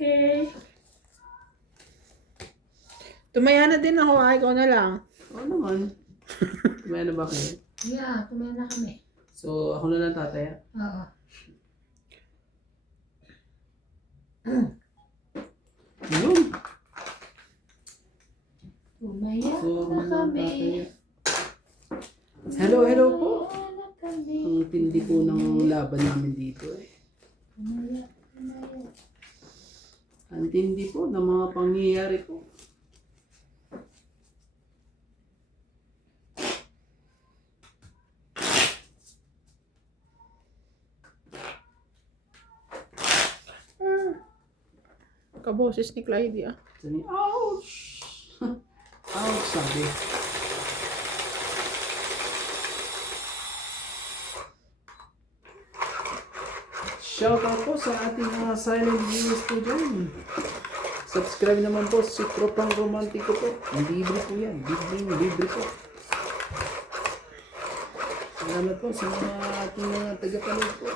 Okay. Tumaya na din ako, ikaw na lang. Oo naman. Tumaya na ba kayo? Yeah, kumain na kami. So, ako na lang tataya. Oo. Yun. Tumaya So, ako na na lang kami. tataya. Hello po. Tumaya na kami. Ang tindi po ng laban namin dito eh. Tumaya. Ang tindi po ng mga pangyayari po. Kaboses ni Clyde, ah. Sabi, ouch! Ouch, sabi. Shoutout po sa ating mga silent viewers po dyan. Subscribe naman po si Tropang Romantiko po. Libre po yan. Libre po. Salamat po sa mga ating mga tagapanood po.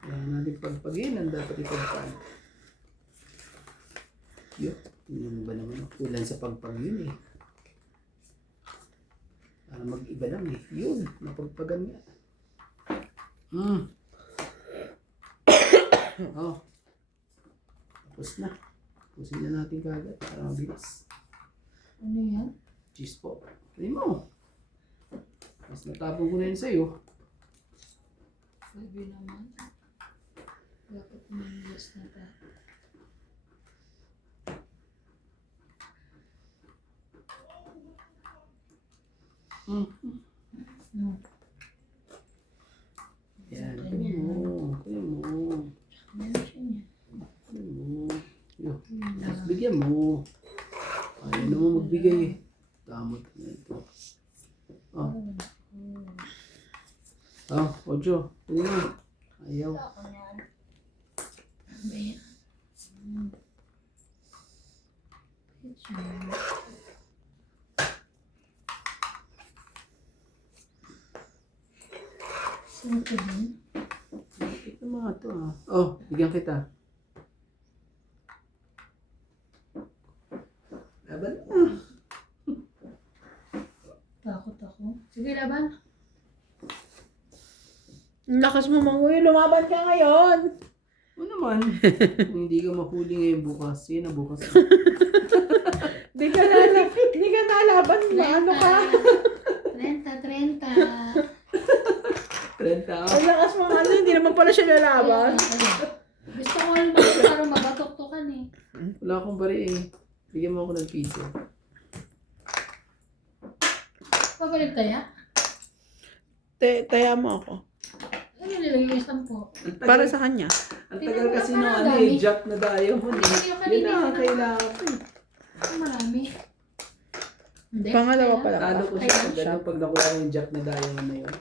Kailangan natin pagpagin ang dapat ipagpag. Yun. Yun ba naman? Kulang sa pagpagin eh. Para mag-iba lang eh. Yun. Napagpagan nga. Oh. Tapos na. Tapusin na natin kagad para mabilis. Ano yan? Cheese po. Try mo. Mas natapon ko na yun sa'yo. Sabi naman. Dapat mangyos na tayo. No. Yan. Try mo. Try mo. Meron siya niya. Try mo. Yun. Tapos bigyan mo. Ayaw naman magbigay eh. Damot na ito. Oh. Oh, Ojo. Try mo. Ayaw. Ako yan. Ano ba yan? Picture. Sino ko din? Ito mga to ah. Oh, bigyan kita. Laban na. Takot ako. Sige, laban. Ang lakas mo, Manguy. Lumaban ka ngayon. O naman. Kung hindi ka mahuli ngayon bukas. Yan na bukas. Di ka nalaban. Ano ka? 30. 30 ah. Ang lakas mo, ano. Hindi naman pala siya lalaban. Gusto ko lang parang mabatok-tokan eh. Wala akong bari eh. Bigyan mo ako ng piso. Pabalik tayo? Taya mo ako. Ano nilagay yung sampo? Para sa kanya. Ang tagal kasi ng ano eh. Jack na diamond eh. Yung Yan kanina na ang na- kailangan ko eh. Marami. Hindi. Pangalawa pala. Talo ko siya pag Kaya- gano'n pag nakuha ko yung Jack na diamond na yun.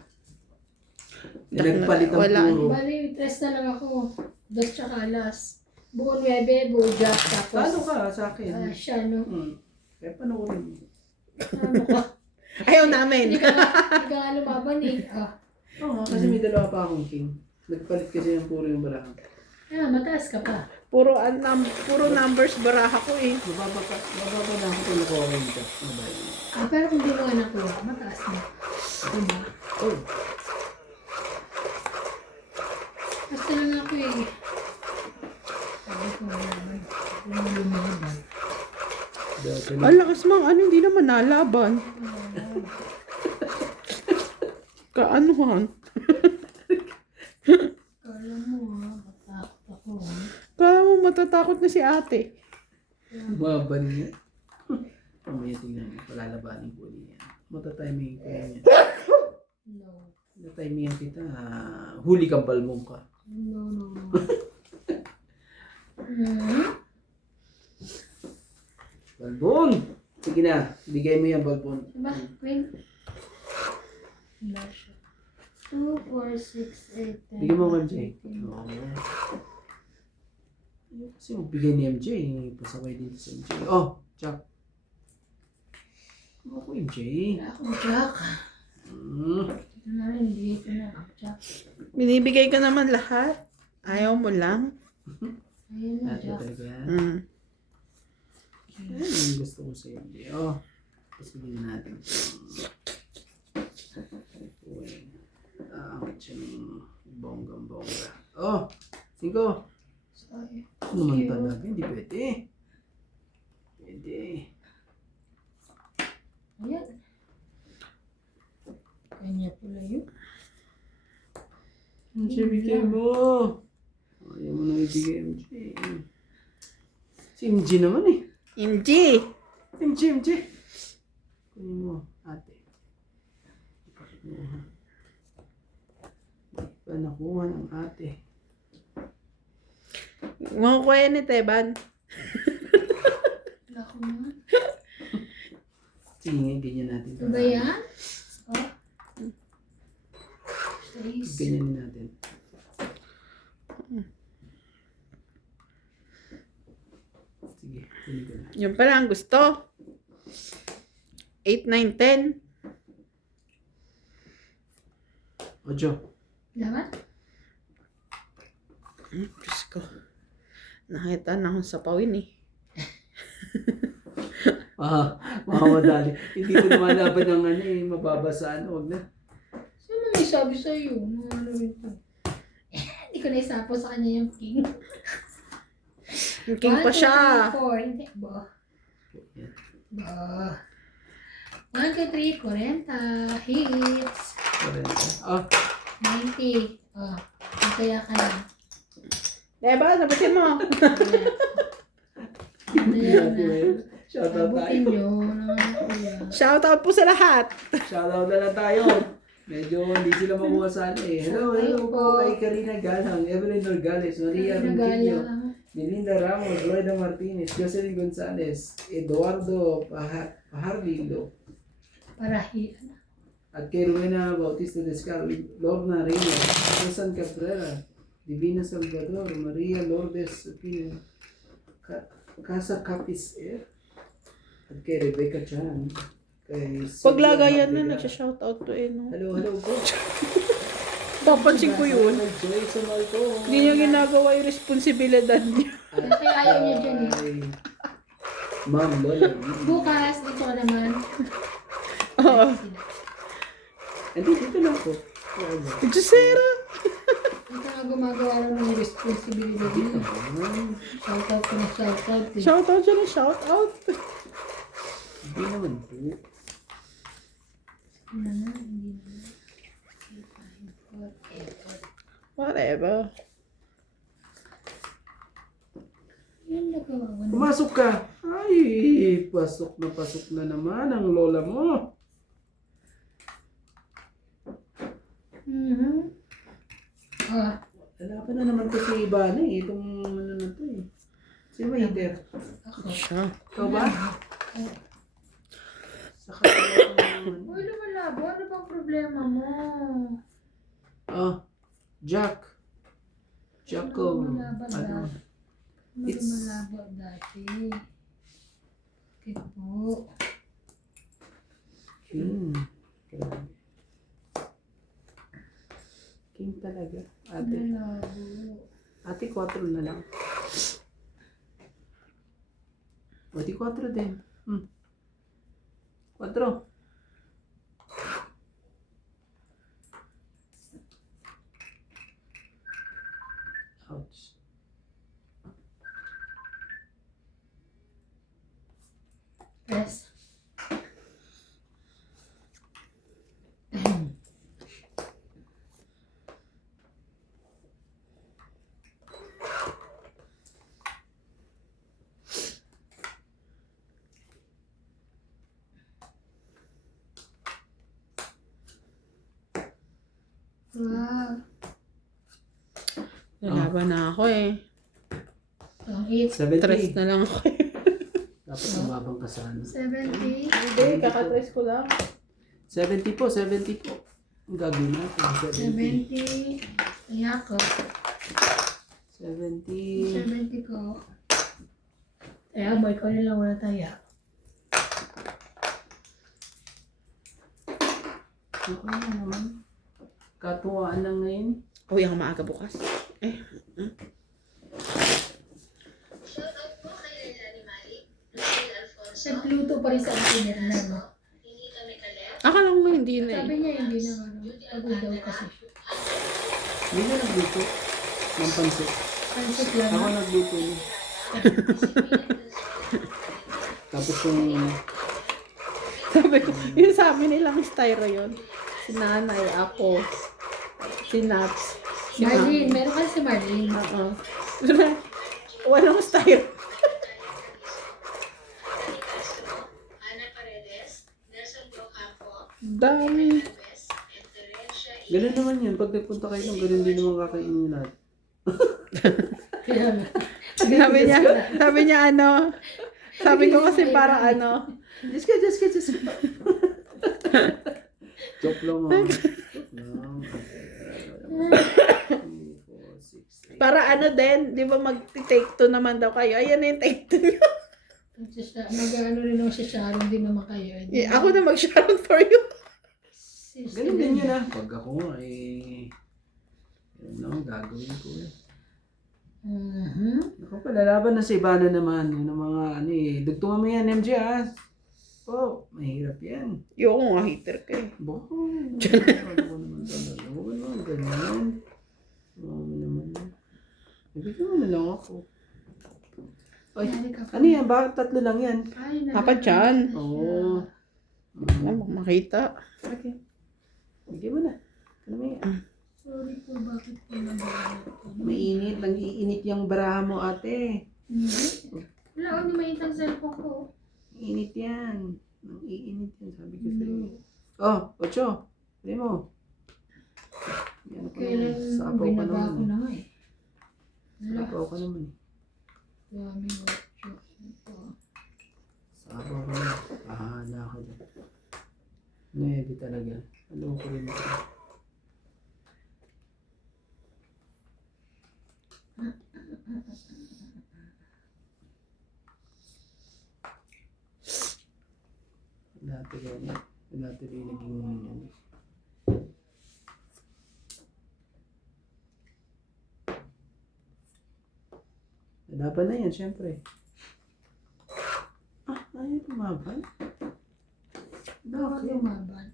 Jack na- Nagpalit ang wala. puro. Bali, tres na lang ako. Dos tsaka alas. Buo 9, buo jack. Talo Tapos, ka sa akin. siya, no? Kaya paano ko rin. Ano ko? Ayaw namin. Hindi ka nga lumaban eh. Oo nga, kasi may dalawa pa akong king. Nagpalit kasi yung puro yung barahan. Mataas ka pa. Puro numbers baraha ko eh. Mababa na ako kung nakuha ko yung Jack na diamond. Pero kung di mo nga nakuha, mataas na. Diba? Oh, Basta lang ako eh. Sabi ko naman. Yung lumaban. dati na. Ang lakas mo, ano, hindi naman nalaban. Kaanuhan. Kala mo matakot ako. Kala mo matatakot na si ate. Maban niya. Mamaya tingnan mo, palalabanin ko niya. Matatiming ko yan. No. Matatiming kita, huli kang balmong ka. No. Balbon! Sige na, bigay mo yan, balbon. Diba? Queen? Wala siya. 2, 4, 6, 8, 10. Bigyan mo ko, MJ. Oo. Ayaw kasi magbigay ni MJ. Pasaway dito sa MJ. Oh, Jack. Ano ko, MJ? Wala akong jack. Ito na rin, hindi ko na. Jack. Binibigay ko naman lahat. Ayaw mo lang. Ayun na, Ate Jack. talaga yan. Mm. Yan yung gusto ko sa iyo. Tapos bigyan natin. Ang siyang bonggang-bongga. Oh, 5. Sorry. Ano naman talaga? Hindi pwede. Pwede. Ayan. Kanya pala yun. Ang bigay mo. Ayaw mo nang ibigay MJ. Si MJ naman eh. MG! MJ. Kunin mo, ate. Bakit mo ha? Bakit ba nakuha ng ate? Makukuha yan ni Teban. Wala ko na. Sige nga, ganyan natin. Ito ba yan? Oh. 6. Ganyan natin. Sige, kunin ko na. Yun pala ang gusto. 8, 9, 10. 8. Dapat? Diyos ko. Nakita na akong sapawin eh. Makamadali. Hindi ko naman laban ng ano eh, mababasa ano, wag na. Sino may sabi sa'yo? Ano ito? Hindi ko naisapo sa kanya yung king. Yung king pa siya. 1, 2, 3, 4. Hindi. Ba? Ba? 1, 2, 3, 40. Hits. 90. Oh. Ang kaya ka na. Teban, sabitin mo. Ayan na. Shoutout Abutin tayo. nyo naman kuya. Shoutout po sa lahat. Shoutout na lang tayo. Medyo hindi sila makuha sa ano eh. Hello po kay Karina Galang, Evelyn Orgales, Maria Rinquillo, Melinda Ramos, Loida Martinez, Jocelyn Gonzalez, Eduardo Pajarlilo, Parahi. at kay Romena Bautista Descal, Lorna Reyes, Susan Cabrera, Divina Salvador, Maria Lourdes Pino, Casa Capis at kay Rebecca Chan, kay Paglagayan Silvia na, Madrigal. nagsha-shoutout to eh. No? Hello po. Papansin ko yun. Joyce Malco. Hindi niya ginagawa yung responsibilidad niya. Kaya ayaw niya dyan eh. Ay, Ma'am Lola. Bukas, dito ka naman. Oo. Dito lang po. Jusera! Ito nga gumagawa lang ng responsibilidad niya. Shoutout ko na shoutout eh. Shoutout siya na shoutout. Hindi naman po. Hindi na, hindi na. Whatever. Whatever. Yan nagawa ko na. Pumasok ka. Ay, pasok na naman ang lola mo. Ah, Wala pa na naman to si Ivana eh. Itong ano na to eh. Sino ba hitter? ako. Siya. Ikaw ba? Saka naman. Uy, lumalabo. Ano bang problema mo? Jack. Jacko. Lumalabo Ano? dati. It's- Lumalabo dati. Kaya po. King. Grabe. King talaga. Ate. Lumalabo. Ate, 4 na lang. O, di 4 din. 4. Ouch. Press. Wow. Lalaban na ako eh. Ang 8. 70. Tres na lang ako eh. Dapat umabang ka sa ano. 70. Hindi, kakatres ko lang. 70 po, 70 po. Ang gagawin natin. 70. 70. Kaya ko. 70. 70 ko. Kaya boy ko nila wala tayo. Okay na naman. katuwaan lang ngayon. Uwi ako maaga bukas. Nagluto pa rin sa akin na, no? Akala ko hindi na Sabi eh. niya hindi na, ano, pagod daw kasi. Hindi na nagluto ng pansit. Pansit lang. Ako nagluto niya. Tapos yung Sabi ko, yung sa amin nilang styro yun. Si nanay, ako, si Nats, si Marlene, meron ka si Marlene. Oo. Walang styro. Dami. ganun naman yun. Pag nagpunta kayo nung ganun din naman kakainin nyo lahat. Kaya nga. Sabi niya ano, sabi ko kasi parang ano, Just ka. Joke lang mo. Joke lang. 2, 4, 6, 8. para ano din, di ba mag-take two naman daw kayo? Ayan na yung take two niyo. Mag-ano rin naman si Sharon din naman kayo. Ako na mag-Sharon for you. Ganun din yun ah. Pag ako eh, yun lang gagawin ko eh. Ako pa, lalaban na sa iba na naman. Yun ang mga ano eh. Dugtungan mo yan, MJ ah. Oh, mahirap yan. Yung nga, hater ka eh. Bako. Ano naman talaga. Huwag naman ganyan. Naman. Ibigay mo na lang ako. Ay, ano yan? Bakit 3 lang yan? Dapat dyan. Oo. Alam mo, makita. Okay. Bigay mo na. Ano mo yan? Sorry po, bakit po nagagamit ko? Mainit. Nang-iinit yung baraha mo ate. Wala ako ni mainit ang cellphone ko. Init yan. Nang-iinit yan. Sabi ko sa'yo. Oh, Ocho. Pili mo. Yan ko naman. Kailan Sapaw ka binaba ko naman. na nga eh. Wala. Sapaw ka naman. Dami mo. Sapaw ka naman. Pahala ka dyan. Nuebe talaga. Alam ko rin ito. Dati ganyan. Dati rin naging ganyan. Laban na yan, syempre. Ah, ayaw lumaban. Baka lumaban.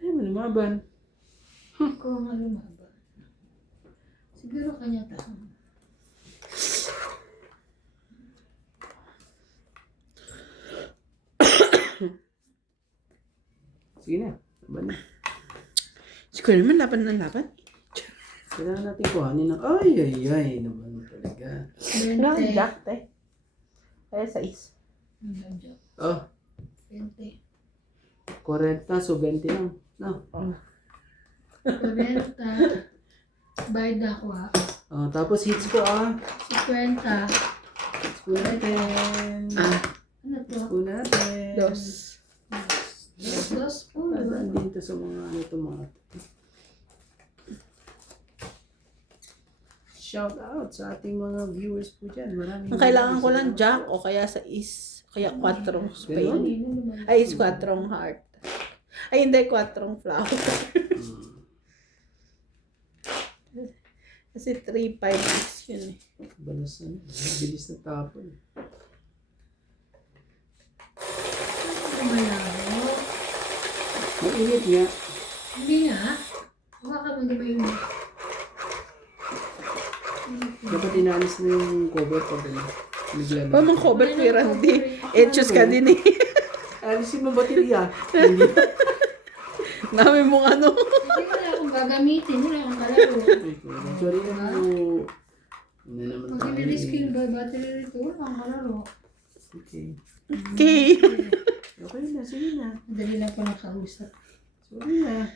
Ayaw mo lumaban. Ikaw nga lumaban. Siguro kanya tayo. Sige na, laban na. Siguro naman, laban ng laban. Kailangan natin kuhanin ng ay, naman talaga. Kailangan jack, te. Kaya 6. Oh, 20. 40, so 20 lang. No. 40. Bayad ako ha. Oh, tapos hits ko 50. Hits ko natin. Ano to? Hits ko natin. Dos. Dos po. Saan dito sa mga ano ito mga shout out sa ating mga viewers po dyan. Maraming Ang kailangan ko lang jack o kaya 6. Kaya 4 Spain. Ay, is 4 heart. Ay, hindi, 4 flower. Kasi 3, 5, 6 yun eh. Balas na. Bilis na tapon. Malayo. Mainit nga. Hindi nga. Baka mo di ba yun? Dapat inalis mo yung cover pag ano. Naglalaro. Huwag mong cover kay Randy. Etchos ka din eh. Alisin mo baterya. Hindi. Dami mong ano. Hindi wala akong gagamitin. Wala akong kalaro. Sorry na po. Hindi naman Pag tayo. niliskill ba battery rito, wala akong kalaro. Okay. Okay. Okay na. Sige na. Madali lang po nakausap. Sorry na.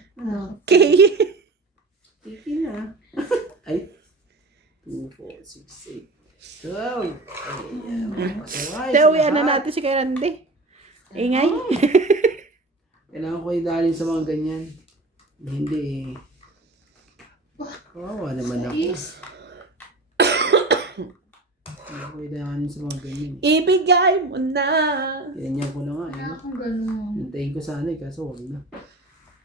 Okay. Okay na. Ay. 2, 4, 6, 8. Go! Pasaway. Te, uwian na natin si kay Randy. Ingay. Kailangan ko idalin sa mga ganyan. Hindi eh. Kawawa naman ako. Kailangan ko idalin sa mga ganyan. Ibigay mo na. Ganyan ko na nga Wala eh. akong ganun. Hintayin ko sana eh, kaso wag na.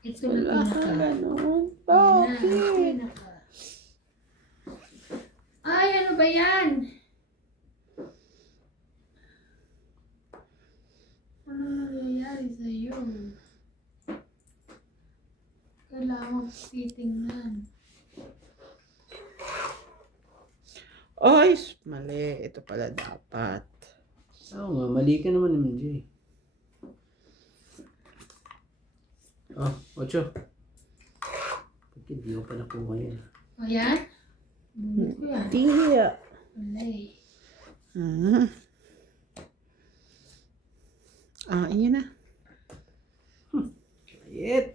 Ito na Wala ka pinaka. ganun. Yan na, Bakit? pinaka. Ay, ano ba yan? Ano nangyayari sa'yo? Kailangan mo titingnan. Ay, mali. Ito pala dapat. Oo nga, mali ka naman naman, Jay. Oh, 8. Bakit di ko pa nakuha yan? O yan? Bunot ko yan. Tiya. Wala eh. Hmm. Iyan na. Bait.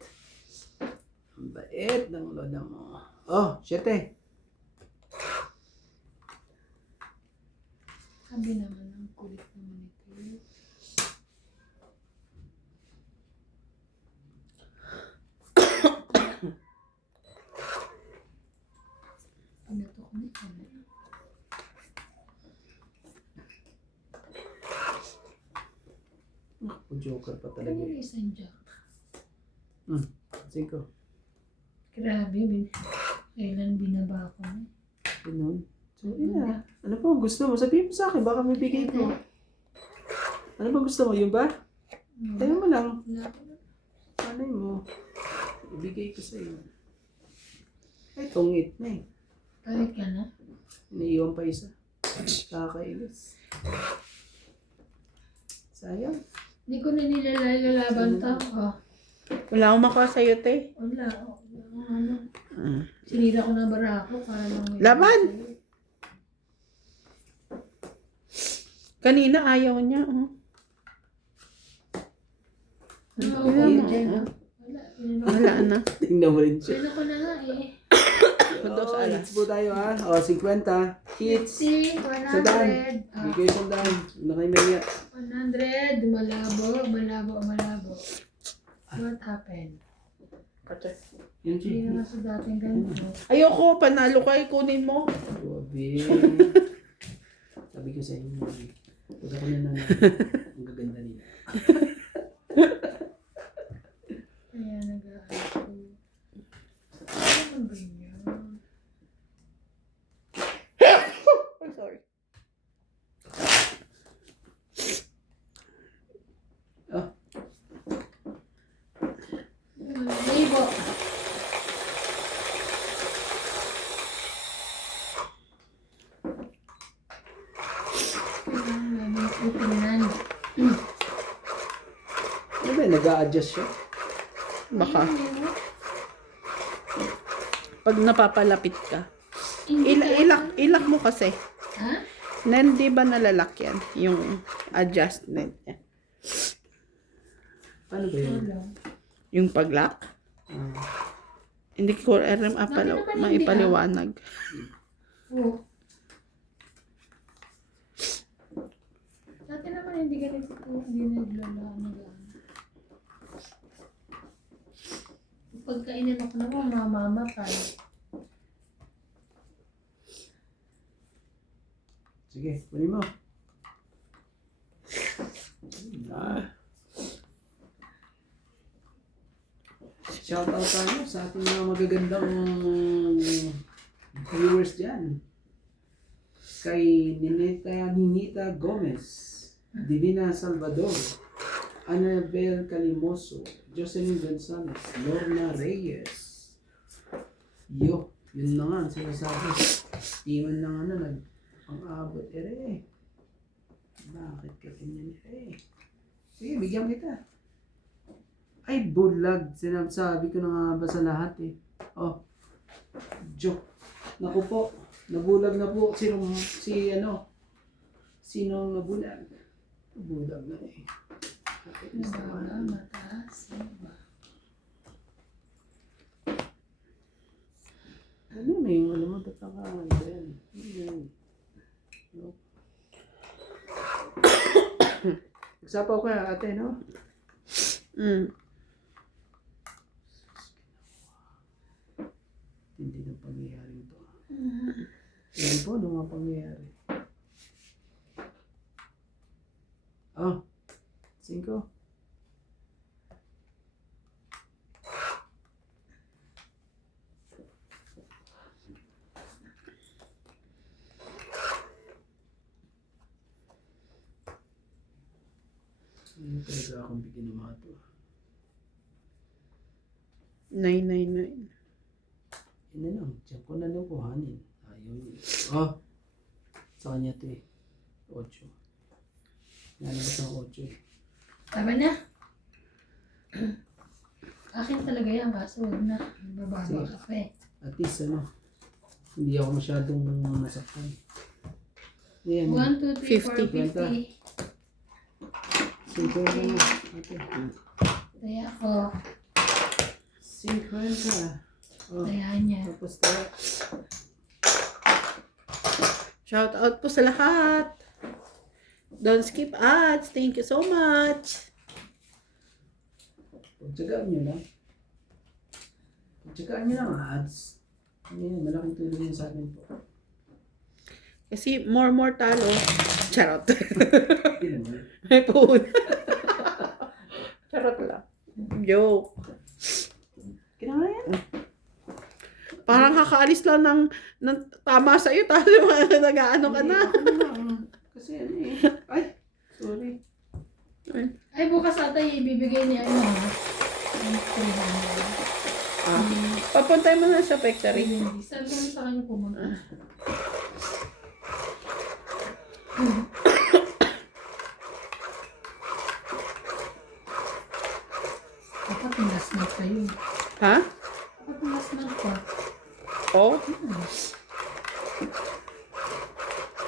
Ang bait ng lola mo. Oh, 7. Sabi naman ang kulit naman ito. Pinatok na ito. Ako, joker pa Ano talaga. yung isang jack? 5. Grabe, kailan binaba ko na. Ganun. So, yeah. Ano po gusto mo? Sabihin mo sa akin, baka may bigay ko. Ano ba gusto mo? Yun ba? Tayo mo lang. Wala ko na. Panay mo. Ibigay ko sa iyo. Ay, tungit na eh. Kahit ka na. Iniiwan pa isa. Kakailis. Sayang. Hindi ko na nilalalaban to. Oh, Wala akong makuha sa'yo, te. wala. Oh, ano. Mm. Sinira ko ng barako para lang may Laban! Kanina ayaw niya. Oh. Oo, Wala okay, na. Jen. Wala. Wala na. Tingnan mo rin siya. Sino ko na nga eh. Dos Oh, alas. hits po tayo ha. O, 50. Hits. Si 100. Sandaan. Ah, Bigay sandaan. Una kayo maya. 100. Malabo. What happened? Yan, Hindi Chi. naman sa dating ganito. Ayoko, panalo ka, kunin mo. Grabe. Sabi ko sa inyo. Pag ako nanalo, ang gaganda nila. Kaya nag-aano. Ano ba yun? I'm sorry. Oh, Libo. Tingnan. ano ba? Nag-a-adjust siya? Baka. Pag napapalapit ka. Ilak mo kasi. Ha? Hindi ba nalalak yan? Yung adjustment niya. Paano ba yun? Wala. Yung pag-lock. Ah, Hindi ko alam maipaliwanag. Oo. Dati naman hindi ganito po. Hindi naglala. Pagkainan ako naman, mamamatay. sige, kunin mo. Shoutout tayo sa ating mga magagandang viewers dyan. Kay Ninita Gomez, Divina Salvador, Annabel Calimoso, Jocelyn Gonzalez, Lorna Reyes. Yun na nga ang sinasabi. Iwan na nga na nag-pang-abot. Bakit ka ganyan? Sige, bigyan kita. Ay, bulag. Sinasabi ko na nga ba sa lahat eh. Oh, joke. Naku po, nabulag na po. Sinong nabulag? Nabulag na eh. Nakainis Nababa, naman. mataas. Ano ba? Ano may alam mo ba't naka yan? No. Nagsapaw ka ate, no? Hindi ng pangyayari ito. Hindi po, ano mga pangyayari? Oh, 5. Hindi talaga akong bigyan ng mga to. 999. Yun na lang. Diyan ko na lang kuhanin. Ayaw yun. Oh! Sa kanya to eh. 8. Nalabas ng 8 eh. Tama na. Akin talaga yan, kaso huwag na. Bababa Sige. ka pa eh. At least ano, hindi ako masyadong nasaktan. Yan. 1, 2, 3, 4, 50. 50 na. Ate. Kaya ako. 50. Oh, Kaya niya. tapos tayo. Shout out po sa lahat. Don't skip ads. Thank you so much. Pagtsagaan nyo lang. Pagtsagaan nyo lang ads. Yan, malaking tulong yun sa akin po. Kasi more talo. Charot. Hindi naman. May puhon. Charot lang. Joke. Kinakayan. Parang kakaalis lang ng tama sa'yo. Tapos nag-ano ka na. Ako lang. Kasi ano eh. Ay, sorry. Ay, bukas ata ibibigay ni ano ha. Ang 300. Papuntay mo na sa factory. Saan ko na sa kanya pumunta? Dapat yung last month kayo. Ha? Dapat yung last month pa. Oh?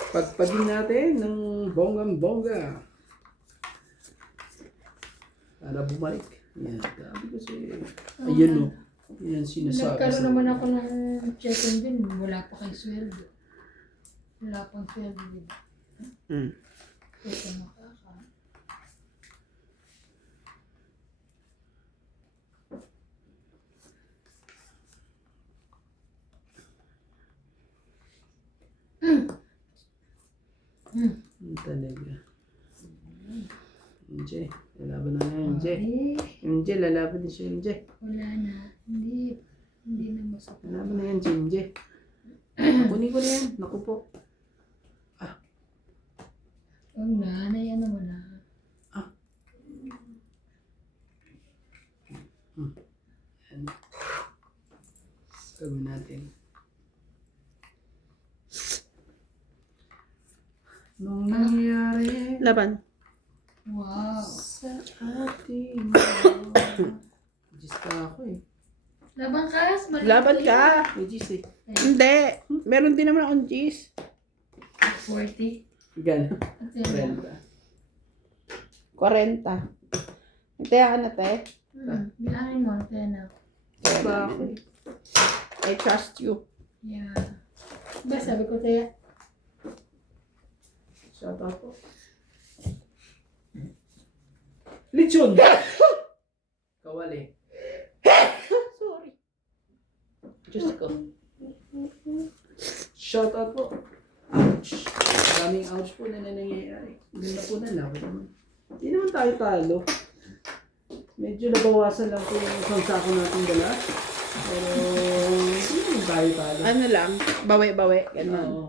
Pagpadin natin ng bonggang-bongga. Para bumalik. Yan. Sabi ko siya. Ayun no. Yan sinasabi. Nagkaroon naman ako ng check-in din. Wala pa kay sweldo. Wala pang sweldo din. Mm. Ito makaka. Talaga. MJ. Lalaban na nga MJ. Eh, MJ, lalaban din siya MJ. wala na. Hindi na masakit. Lalaban na yan si MJ. Kunin ko na yan. Naku po. Huwag na. Nayan mo na. Yan. Gawin natin. Nung nangyari Laban. Wow. sa ating Gis ka ako eh. Laban ka. Laban ka. May Gis eh. Hindi. Meron din naman akong G's. 40. Gano'n. At yan. 40. 40. Hintaya ka na, te. Bilangin mo. Kaya na. Ba ako eh. I trust you. Yeah. Ba, sabi ko tayo. Shout out po. Lechon! Kawali. Sorry. Diyos ko. Shout out po. Ouch. Maraming ouch po na nangyayari. Ganda po na lang. Hindi naman tayo talo. Medyo nabawasan lang po yung isang sako natin dala. Pero hindi naman tayo talo. Ano lang, bawi-bawi, ganun. Oo.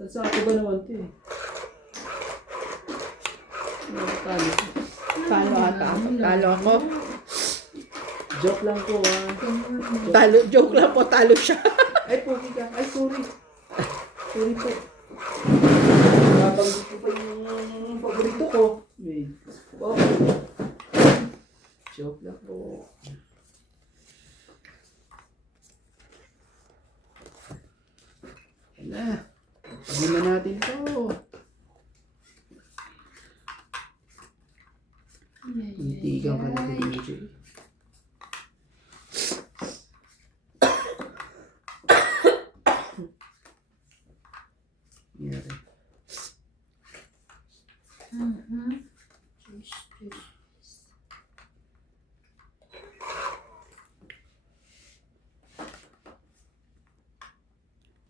Isang sako ba naman ito eh? Talo. Talo ata. Talo ako. Joke lang po ah. Talo, joke lang po, talo siya. Ay, pogi ka. Ay, sorry. Sorry po. Nabanggit ko pa yung paborito ko. Wait. Oh. Joke lang po. Yan na. Pagin na natin to. Titigan ka na din yung Jay. Yan.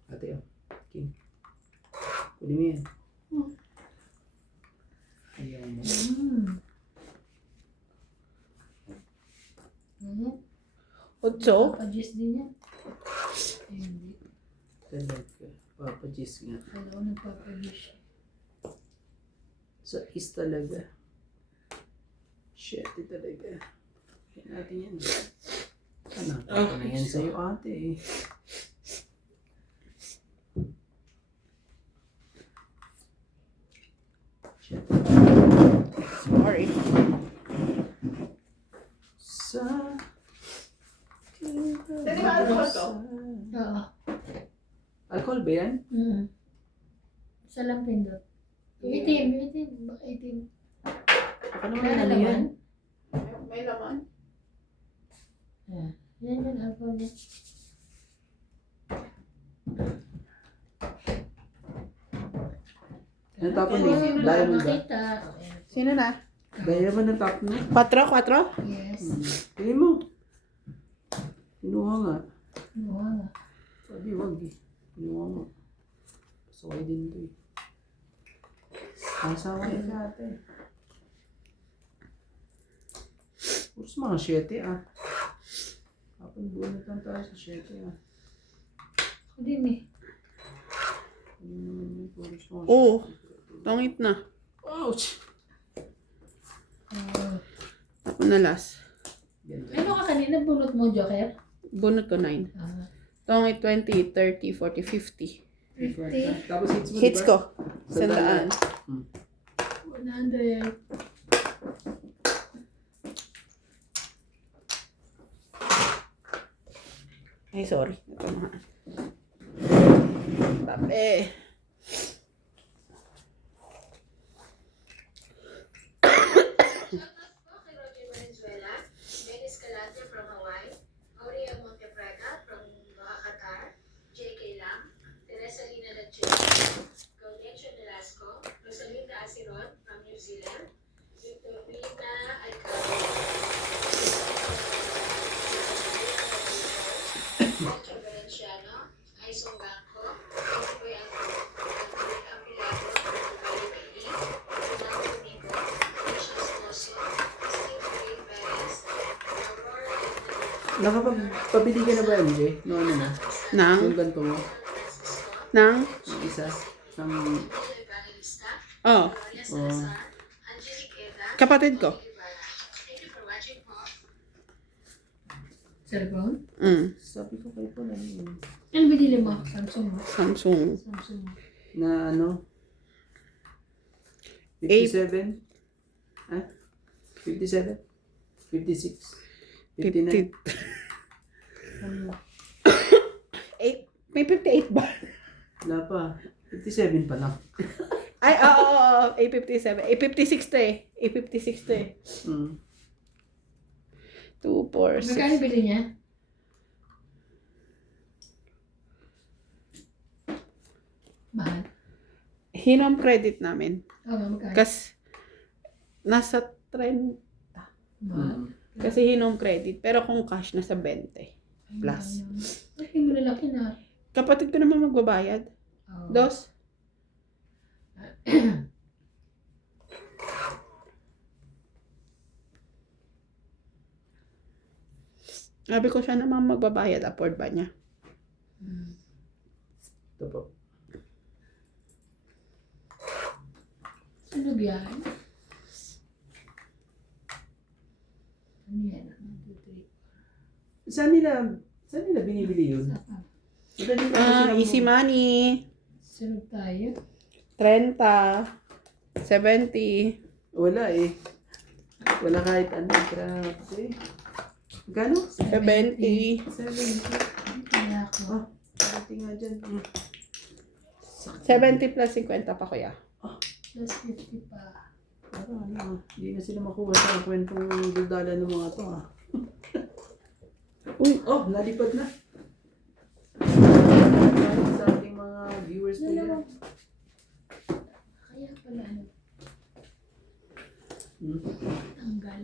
Ate, oh. King. Kunin mo yan. Ayaw mo. Otso? Pag-gis din yan. Ay, hindi. Talaga. Papagis nga. Kala ko nagpapag-gis. Sa is talaga. Shit, talaga. Kaya natin yan. Ano na yan sa'yo ate eh. Shit. Sorry. Sa... Dali ba alcohol to? Oo. Alcohol ba yan? Isa lang pindot. Itim. Baka itim. Ano Wala naman naman? yan? May laman. Yan yung alcohol niya. Ano tapon Oo, eh? Diamond ba? makita. Sino na? Diamond ang top na. 4? Yes. Tingin mo. Kinuha nga. Kinuha nga. Sabi wag eh. Kinuha nga. Pasaway din to eh. Kasama yun natin. Puros mga 7 ah. Kapag bunot lang tayo sa 7 ah. Ako din eh. Ano naman yun? Puros mga Oo. Tongit na. Ouch! Ako na last. Ganda. Ano ka kanina? Bunot mo, Joker? Bunot ko 9. Tongit 20, 30, 40, 50. 50. Tapos hits mo Hits diba? ko. Sandaan. 100. Ay, sorry. Ito na. Babe. Venezuela, Ben Escalante from Hawaii, Aurea Montepreda from Qatar, J.K. Lam, Teresa Lina Lachero, Gaudencio Velasco, Rosalinda Asiron from New Zealand, Victorina Alcaro, Petro Valenciano, Aison Blanco, Boy Apilado, Fernando Domingo, Precious Mosso, Steve Ray Perez, Aurora Nakapagpabili ka na ba MJ? No ano na? Nang? Yung ganito mo? Nang? Yung isa? Isang... Evangelista, Oh. Gloria Salazar, Angelique Eda, Kapatid ko. Ibarra. Thank you for watching po. Cellphone? Sabi ko kayo po na yun. Ano binili mo? Samsung mo? Samsung. Samsung mo. Na ano? 57? Ha? 57? 56? 59? 50. Ano? 8. May 58 ba? Wala pa. 57 pa lang. Ay, oo. A57. A56 to eh. A56 to eh. 2, 4, 6. Magkano bili niya? Mahal. Hinom credit namin. Oo, magkano? Nasa 30. Mahal. Kasi hinom credit. Pero kung cash, nasa 20. Plus. Ay, malalaki na. Kapatid ko naman magbabayad. Oo. 2. Sabi ko siya naman magbabayad. Afford ba niya? Ito po. Sunog yan. Ano yan? 1, 2, 3. Saan nila binibili yun? Saka. Madali lang Easy money. Sunog tayo. 30. 70. Wala eh. Wala kahit ano. Grabe. Gano? 70. 70. Kaya ako. Ah, 70 nga dyan. 70 plus 50 pa kuya. Plus 50 pa. Parang ano, hindi na sila makuha sa kwentong daldala ng mga to ah. Uy, oh, lalipad na. Sa ating mga viewers po Dalawa. dyan. Kaya pala ano. Hmm. Tanggal.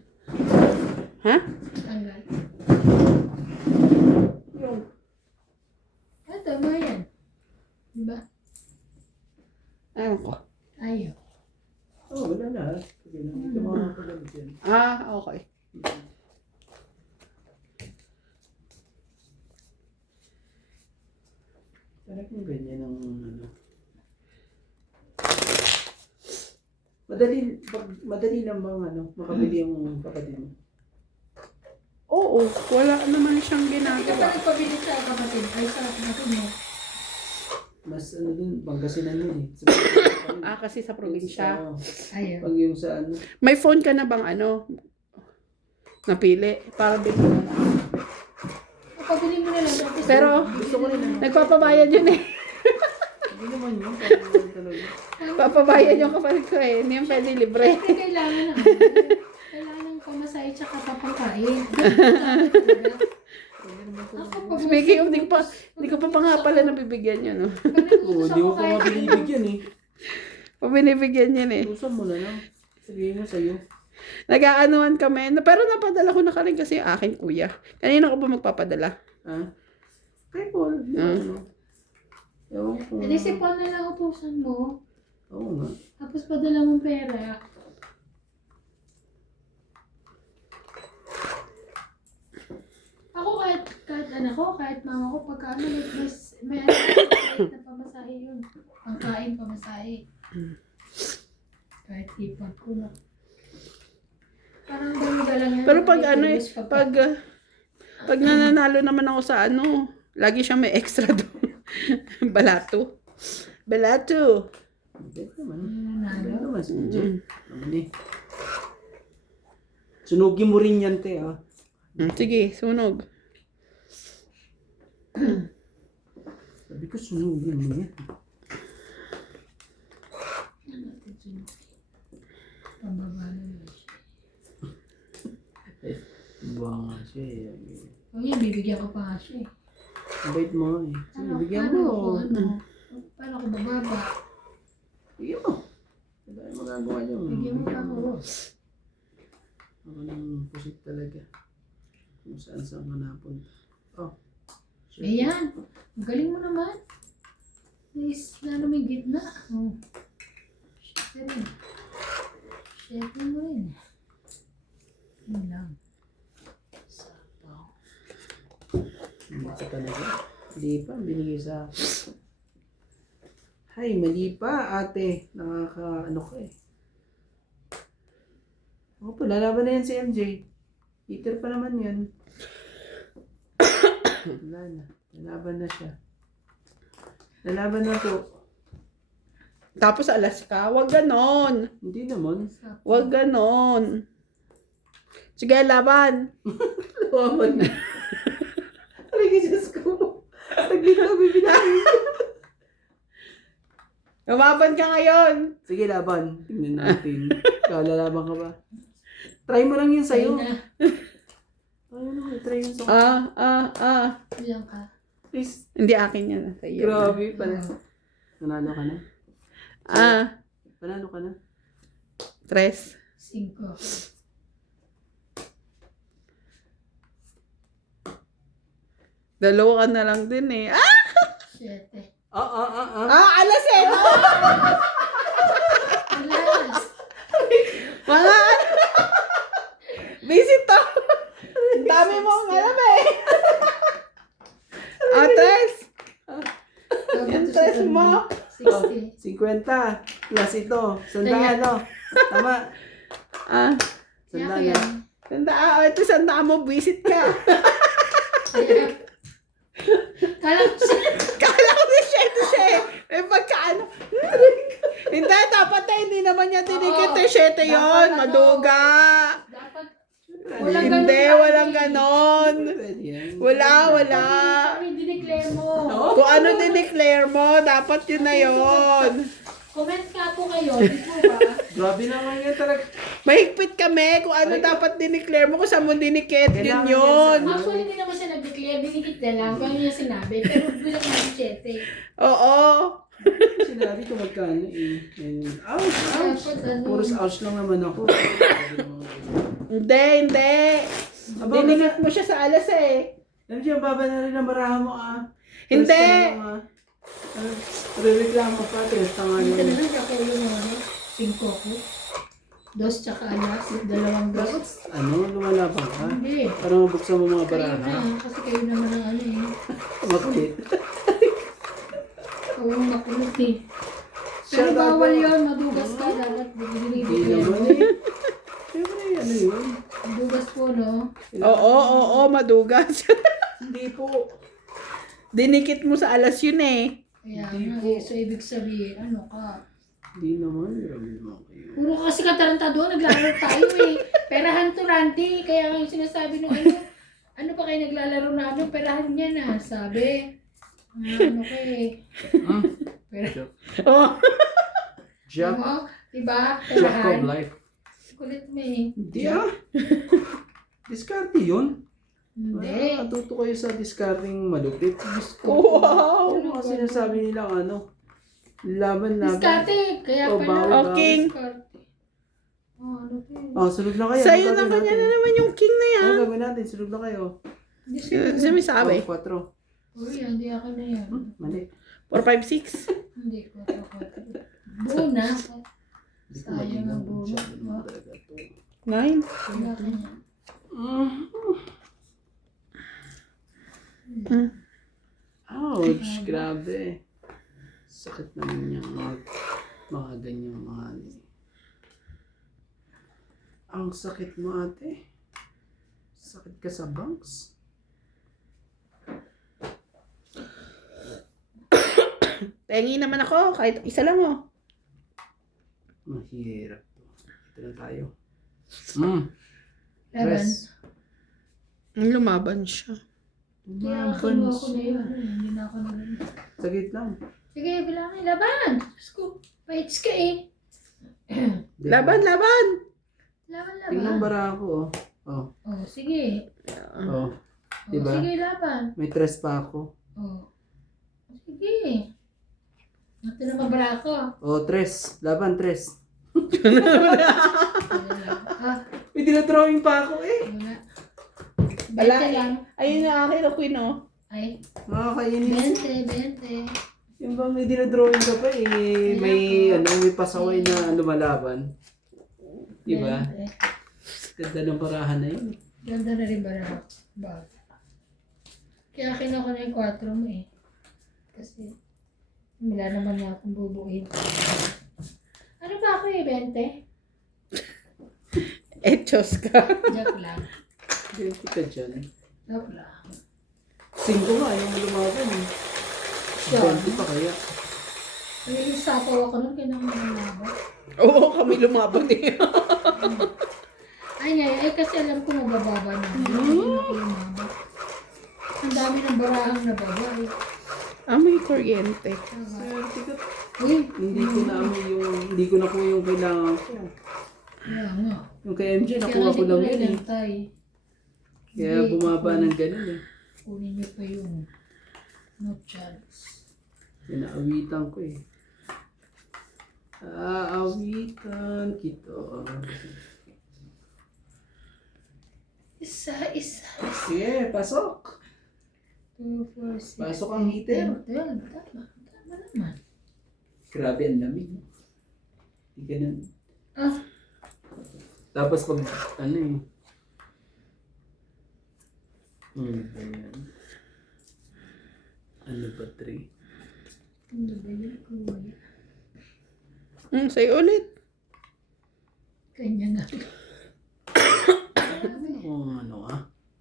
Ha? Tanggal. Yung, Ah, tama yan. Diba? Ayun ko. Ayaw. oh, wala na. Sige na, hindi ka makakagamit yan. Okay. Talagang ganyan ang ano. madali lang bang makabili yung kapatid mo? Oo, wala naman siyang Hindi ka pa ginagawa. nagpabili sa kapatid. Ay, sa kapatid mo. Mas dun, Pangasinan yun eh. Kasi sa probinsya. Ayaw. Pag yung sa May phone ka na bang napili? Para din mo na lang. Pabili mo na lang. Tapos Pero, gusto ko rin nagpapabayad yun eh. Hindi naman yun, parang talaga. Papabayad yung kapatid ko eh. Hindi yung pwede libre. Siyempre, kailangan ng kailangan ng pamasahe tsaka papangkain. Ako, pag Speaking of, hindi ko pa nga pala nabibigyan yun. No? Oo, di mo pa mabinibigyan eh. Pabinibigyan yun eh. Usan mo na lang. Sabihin mo sa'yo. Nag-aanuhan kami. Pero napadala ko na ka rin kasi yung akin kuya. Kanina ko ba magpapadala? Ha? Kay Paul. Ewan ko. Hindi si Paul na lang utusan mo. Oo nga. Tapos padala mong pera. Ako kahit mama ko, pagka may na pamasahe yun. Pangkain, pamasahe. Kahit ipag ko na. Parang dala yan. Pero pag pag nananalo naman ako sa lagi siyang may extra doon. Balato. Hindi naman. Nanalo. Hindi naman si Jay. Naman eh. Sunugin mo rin yan, te, ha? Sige, sunog. Sabi ko, sunugin mo yan. Pambabala na siya. Buwa nga siya eh. O yan, bibigyan ko pa nga siya eh. Ang bait mo eh. Sige, bigyan Paano mo. ko, paano ko bababa? Bigyan mo. Wala yung magagawa niyo. Bigyan mo ako. Ako nang pusit talaga. Kung saan ka napunta. Oh. Sure. Ayan. Ang galing mo naman. Nice. Lalo may gitna. Oh. Shit rin. Shit mo rin. Yun lang. Sapaw. Hindi pa talaga. Hindi pa. Binigay sa akin. Hay, mali pa ate. Nakaka-ano ka eh. Opo, lalaban na yan si MJ. Peter pa naman yan. Wala na. Lalaban na siya. Lalaban na to. Tapos alas ka, wag ganon. Hindi naman. Wag ganon. Sige, laban. Laban na. Aray ka, Diyos ko. Saglit na bibinahin. Lumaban ka ngayon. Sige, laban. Tingnan natin. Ikaw, lalaban ka ba? Try mo lang yun sa'yo. Try mo lang. Try yun sa'yo. Ilang ka? Please. Hindi akin yan. Sa iyo. Grabe. Nanalo ka na? Panalo ka na? 3. 5. Dalawa ka na lang din eh. 7. Alas eh! Alas. Mga visit to. Ang dami mong alam eh. 3. Yan 3 mo. 60. 50. Plus ito. Sandaan, no? Tama. Sandaan. Yan. Sandaan. Ito sandaan mo. Visit ka. Ayan. Kala ko siya. Kala ko ito siya eh. Eh pagkaano. Hindi, dapat hindi naman niya tinikit eh. 7 yun. Maduga. Dapat. Hindi, walang ganon. Pwede yan. Wala. Kami dineclare mo. Kung ano dineclare mo, dapat yun na yun. Comment nga po kayo. Di po ba? Grabe naman yan talaga. Mahigpit kami kung ano dapat dineclare mo, kung saan mo dinikit, yun Kailangan yun. Actually, hindi naman siya nag-declare. Dinikit na lang. Kung ano niya sinabi. Pero bilang namin 7. Oo. Sinabi ko magkano eh. Ouch! Dapat ano. Puros ouch lang naman ako. Hindi. Dinikit mo siya sa alas eh. MJ, ang baba na rin ang baraha mo ah. Hindi. Re-reklamo pa, tres tanga Dito na yun. lang ako yung 5 ko. 2 tsaka alas. 2 dos. Ano, lumalaban ka? Hindi. Para mabuksan mo mga Kayo baraha. na. Kasi kayo naman ang ano eh. Makulit. Ikaw yung makulit eh. Pero Shout out bawal po. yun, madugas ka. Dapat Hindi binibigyan. naman eh. Siyempre, ano yun? Madugas po, no? Oo, madugas. Hindi po. Dinikit mo sa alas yun eh. Kaya Hindi nga po. eh. So, ibig sabihin, ano ka? Hindi naman. Grabe naman kayo. Puro kasi katarantado, naglalaro tayo eh. Perahan to Randy. Kaya nga yung sinasabi ng ano pa kayo naglalaro na ano, perahan niya na. Sabi, ano ka eh. Pera. Oh. Jack. Ano, diba? Jack of Perahan. life. Kulit mo eh. Hindi ah. Diskarte yun. Hindi. Natuto kayo sa discarding malupit. Diyos ko. Wow. Ano mga sinasabi nilang ano? Laban. Diskarte. Kaya Oh, pala. bawal, Okay. Diskarte. Oh, ano to eh. Oh, sunod na kayo. Sa'yo Ano na gagawin kanya na natin? naman yung king na yan. Ano gagawin natin? Sunod na kayo. Hindi Sino may sabi? Oh, 4. Uy, hindi ako na yan. Mali. 4, 5, 6. Hindi ko. Buo na. Hindi ko Sayang malinaw. ang buo. Masyado naman talaga to. 9. Wala ka niya. Ouch, grabe. Sakit naman yung mga ganyang mga ano. Ang sakit mo ate. Sakit ka sa bangs. Pengi naman ako, kahit isa lang oh. Mahirap to. Ito na tayo. Laban. Press. Lumaban siya. Kaya kinuha ko na yun. Hindi na ako nalala. Sagit lang. Sige, bilangin. Laban! Diyos ko, paits ka eh. Laban! Laban, Tingnan laban. bara ako oh. Oh. Oh, sige. Oh. Oh, Diba? sige, laban. May tres pa ako. Oh. Sige. Ito na mabara ko. Oh, tres. Laban, tres. Ah, May dinadrawing pa ako eh. wala. Wala 20 lang. Ayun na akin o Queen oh. Ay, Nakakainis. 20. Yung bang may dinadrawing ka pa eh. May pasaway na lumalaban. Diba? 20. Ganda ng parahan na yun. Ganda na rin bara. Ba? Kaya kinuha ko na yung 4 mo eh. Kasi, wala naman na akong bubuin. Ano ba ako eh, 20? Echos ka. Joke lang. Ganti ka dyan. Joke lang. 5 nga yung lumaban eh. Sure. 20 pa kaya. Ay, sapaw ako nun, kailangan mo nalaban. Oo, kami lumaban eh. Ay, ngayon, ay kasi alam ko mabababa na. Hindi ako lumaban. Ang dami ng barahang nababa eh. May kuryente. Swerte ka. Uy, Hindi ko nakuha yung kailangan ko. kaya nga. Yung kay MJ, Kaya nakuha ko hindi lang na yun eh. inantay. Kaya Hindi, bumaba ng ganun eh. kunin niyo pa yung no chance. Pinaawitan ko eh. Aawitan kita. Isa. Sige, pasok. 2, 4, 6, Pasok ang heater. 12. Tama naman. Grabe ang lamig. Hindi ka na. Ah, Tapos pag ano eh. Ayan. Ano ba 3? ano ba yun, kuya? Sa'yo ulit. Kanya na. Ano ah?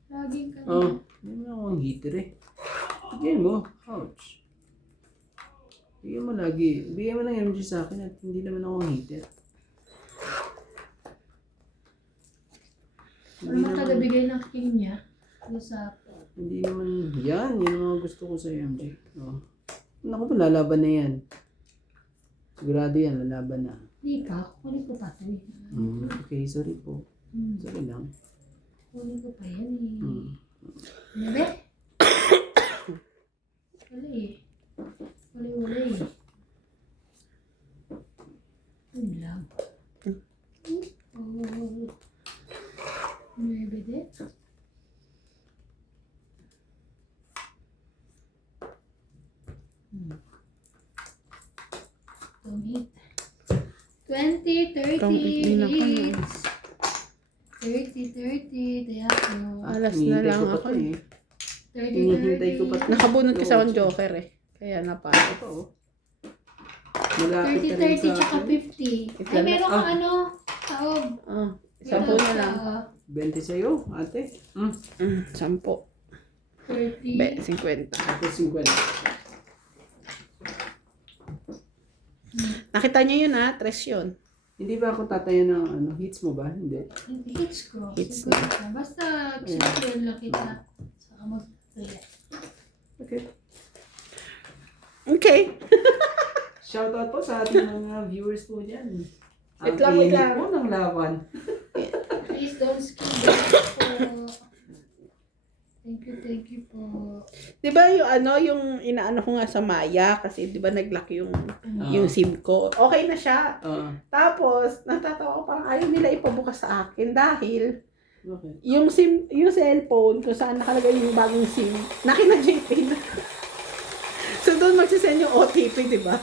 Laging kanya. Oh, hindi mo akong heater eh. Bigyan mo. Ouch. Bigyan mo lagi. Bigyan mo ng energy sa akin at hindi naman ako heater. Ano man kada bigay ng king niya? Sa Hindi naman, yan ang mga gusto ko sa MJ. Oh. Naku, lalaban na yan. Sigurado yan, lalaban na. Hindi pa. Kunin ko pa ito eh. Okay, sorry po. Sorry lang. Kunin ko pa yan eh. Mm. Bebe? Wala eh. Wala eh. Yun lang. Oh. Bebe din. Don't hit. 20, 30. Don't hit din ako, no? 30. Teatro. Alas na Hinihintay lang ko pa ako to eh. 30, Hinihintay ko pa to. Nakabunot kasi akong joker eh. Kaya napasok. Ito oh. Malapit ka rin 30, 30, sa tsaka akin. 50. Ay, Ilan na? meron kang ano, taob. 10 na lang. 20 sa'yo, ate. 10. 30. 50. Ate 50. Nakita niyo yun ha? 3 yun. Hindi ba ako tatayo ng ano, hits mo ba? Hindi. Hits ko. Hits Siguro. Basta sinipin lang kita. Saka mag-relax. Okay. Okay. Shoutout po sa ating mga viewers po dyan. Wait lang, wait lang. po ng laban. Please don't skip that po. Thank you po. Di ba yung ano, yung inaano ko nga sa Maya, kasi di ba nag-lock yung SIM ko. Okay na siya. Tapos, natatawa ko parang ayaw nila ipabukas sa akin dahil Okay. yung SIM, yung cellphone kung saan nakalagay yung bagong SIM, nakina-JP na. So doon magsisend yung OTP, di ba?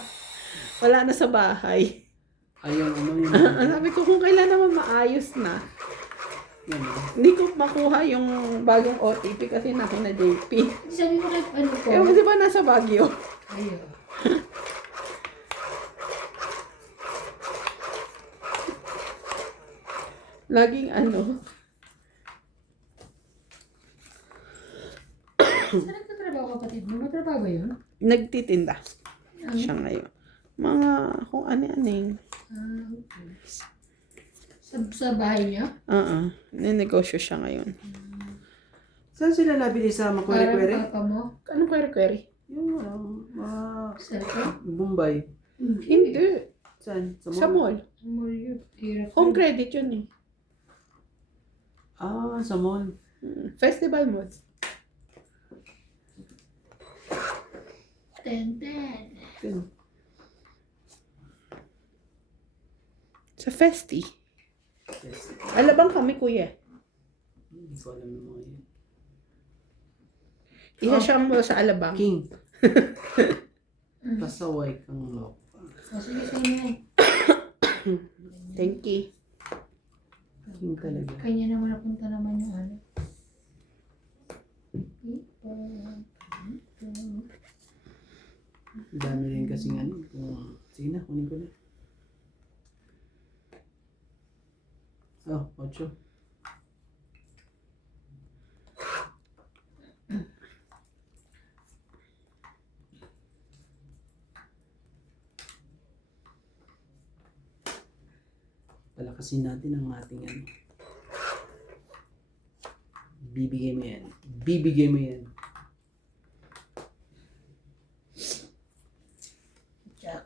Wala na sa bahay. Ayaw ano yun. Sabi ko kung kailan naman maayos na. Yan, Hindi ko makuha yung bagong OTP kasi nakina-JP. Sabi ko like ano po. Eh, di ba nasa Baguio? Ayun. Laging ano. Saan nagtatrabaho kapatid mo? Matrabaho ba yun? Nagtitinda Ano? siya ngayon. Mga kung ano-aning. Okay. Sa bahay niya? Ninegosyo siya ngayon. Saan sila nabili sa Parang Makwere-kwere? papa mo? Anong query? Yung mga Cellphone? Bombay. Hindi. Saan? Sa mall. More yun. Hirap Home yun. credit yun eh. Sa mall. Festival mall. 10. Yun. Sa Festi. Yes. Alabang kami, kuya. Hindi ko alam yung mga yun. Isa siyang mall sa Alabang. King. Pasaway kang lok. O sige, sige. Thank you. King talaga. Kanya naman napunta naman yung ano. Ang dami rin kasing ano. Sige na, kunin ko na. 8. Palakasin natin ang ating ano. Bibigay mo yan. Bibigay mo yan. Jack.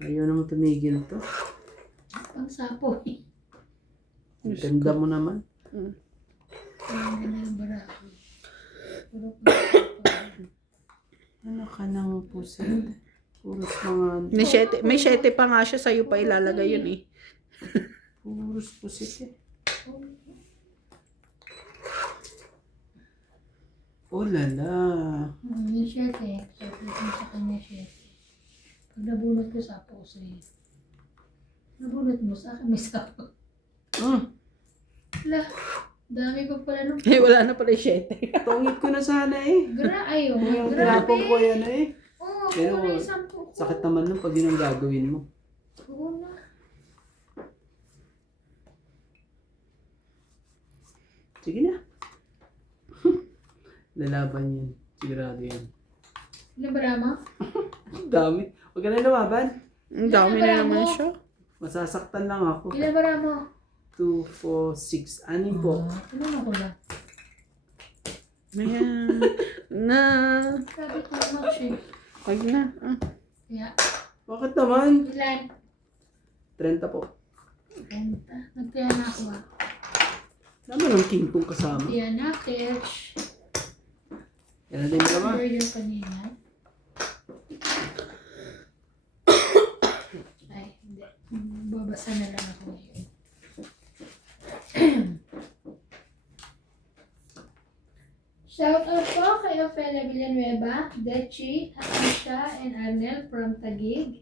Ayaw naman tumigil to. Pang sapo eh. Ang ganda mo naman. Ang ganda ng barako. Puro Ano ka nang puset? Puros mga... May 7 pa nga siya, sa'yo pa ilalagay yun eh. Puros puset eh. Oh lala. yung shirt eh. Shirt yung sa kanya shirt. Pag nabunot ko sapo ko sa'yo. Nabunot mo sa akin may sapo. Wala. Dami pa pala nung Eh, wala na pala yung 7. Tungit ko na sana eh. ayun. Yung Grabe. tinapong ko yan eh. Oo, Pero, pero sampo ko. Sakit naman nun pag yun ang gagawin mo. Oo na. Sige na. Lalaban yan. Sigurado yan. Nabara mo? Ang dami. Huwag ka na lumaban. Ang dami na naman siya. Masasaktan lang ako. Ilan bara mo? 2, 4, 6, 6 po. Ilan ako na? Ayan. Na. Sabi ko much eh. Wag na. Kaya, Bakit naman? ilan? 30 po. Benta. Nagkaya na ako ah. Naman ang king kong kasama. Kaya na, catch. Yan na din naman. Or yung kanina. Ay, hindi. Babasa na lang ako ngayon. Shout out po kay Ofelia Villanueva, Dechi, Aisha, and Arnel from Taguig.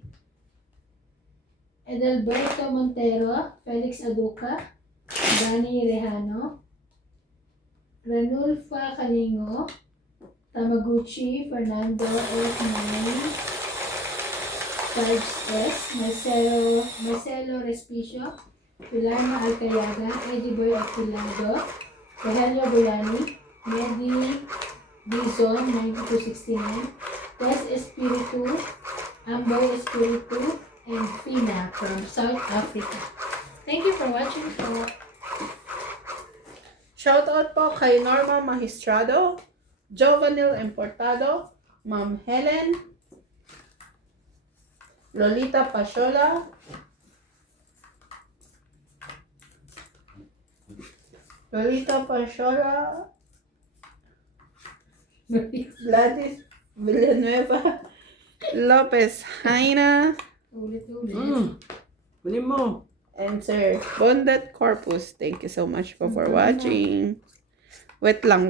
Edelberto Montero, Felix Aduca, Dani Rehano, Ranulfa Kalingo, Tamaguchi, Fernando F9, 5S, Marcelo Respicio, Pilarma Alcayaga, Eddie Boy Aquilado, Rogelio Boyani, Medi Dizon, 9269, Tess Espiritu, Amboy Espiritu, and Fina from South Africa. Thank you for watching po. Shoutout po kay Norma Magistrado, Jovanil Importado, Ma'am Helen, Lolita Pashola, Gladys Villanueva, Lopez Jaina, Ulit-ulit. Kunin mo. and Sir Bondet Corpus. Thank you so much po for watching. Wet lang.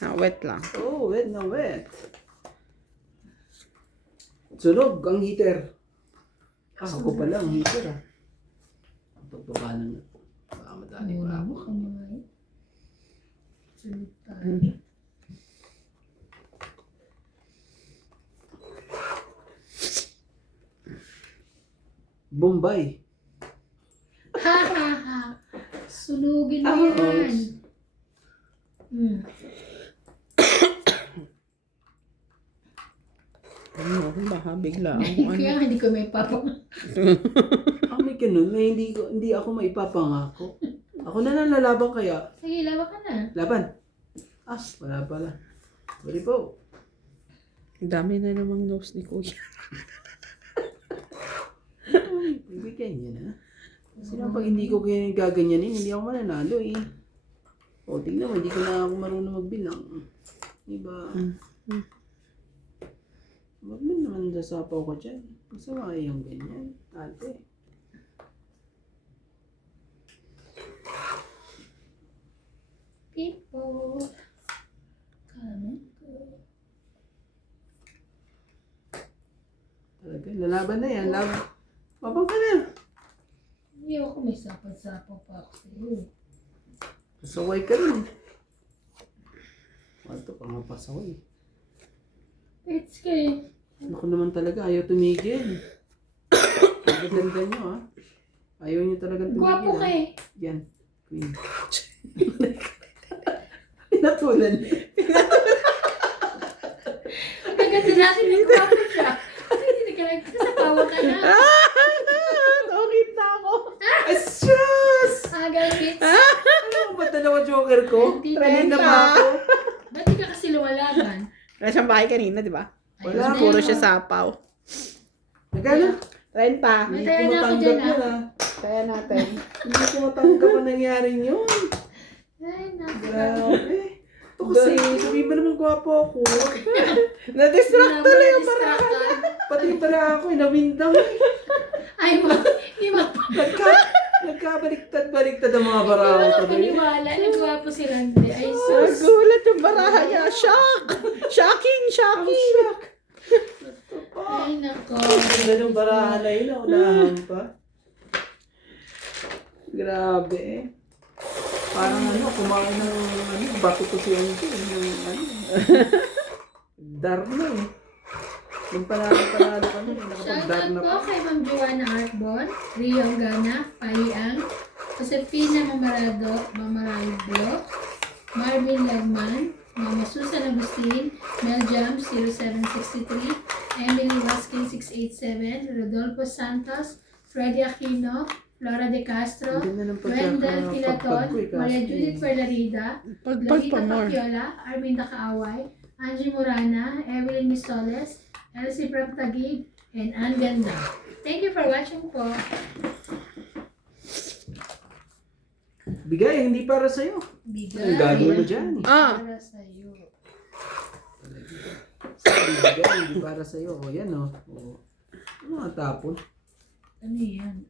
Ha, wet lang. Oh, wet na wet. Sunog ang heater. Ako pala ang heater ah. Pagbaba na. Baka madali pa ako. Sulit tayo. Bombay. Ha ha ha. Sunugin mo yan. Ano, baka bigla ako. Kaya nga hindi ko may papang. May ganun na hindi ako maipapangako. Ako na lang lalaban kaya. Sige, lawa ka na. Laban. Wala pala. Bali po. Ang dami na namang nose ni Kuya. Ibigay niya na. Kasi pag hindi ko gaganyanin, hindi ako mananalo eh. O, tingnan mo, hindi ko na ako marunong magbilang. Diba? Huwag mo naman sasapaw ko dyan. Masama yung ganyan. Ate. People. Comment ko. Talaga, lalaban na yan. Mabang ka na. Hindi ako may sapaw-sapaw pa ako sa iyo. Pasaway ka rin. Ito pa nga pasaway. It's okay. Ako naman talaga, ayaw tumigil. Ang ganda nyo ah. Ayaw nyo talagang tumigil. Gwapo ka eh. Yan, queen. Pinatulan. Kaganda natin na gwapo siya. Kasi hindi ka nagsasapawa ka na. Okay na ako. Asus! Agad-hits. Ano ba dalawa joker ko? 20, Train na ba ako? Ba't di ka kasi lumalaban? Wala siyang bahay kanina, di ba? Wala, Puro siya sapaw. Nagana? 30. May Hindi tayo ko na ako matanggap dyan yun ah. ah. Kaya natin. Hindi ko matanggap ang nangyari yun. Ay, naku. Grabe. Ito kasi, sabihin mo naman gwapo ako. Na-distract tuloy yung para. Pati yung para ako, inawindang. Ay, hindi mo Nagkabaliktad-baliktad ang mga baraha Hindi ko. mo paniwala. Nagwapo si Randy. Ay, sus. Nagulat yung baraha niya. Shock! Shocking! Ay, nako. Ganda ng baraha na yun, naunahan pa. Grabe eh. Parang kumain ng bato ko siya dar na eh. Yung panalo kami, nakapag-dar Shoutout na po pa. kay Ma'am Joanna Arbon, Rio Gana, Paiang, Josefina Mamaraldo, Marvin Lagman, Mama Susan Agustin, Mel Jam 0763, Emily Vasquez 687, Rodolfo Santos, Freddy Aquino, Flora De Castro, Ganda ng Wendell Pilaton, pagpagpag ko eh, Maria kasi- Judith Ferlarida, Lolita Paciola, Arminda Kaaway, Angie Morana, Evelyn Misoles, Elsie Praptagig, and Ann Ganda. Thank you for watching po. Bigay, hindi para sa'yo. Bigay. Ang gagawin mo dyan eh. Para sa'yo. Bigay, hindi para sa'yo. O yan o. Ano nga tapon? Ano yan?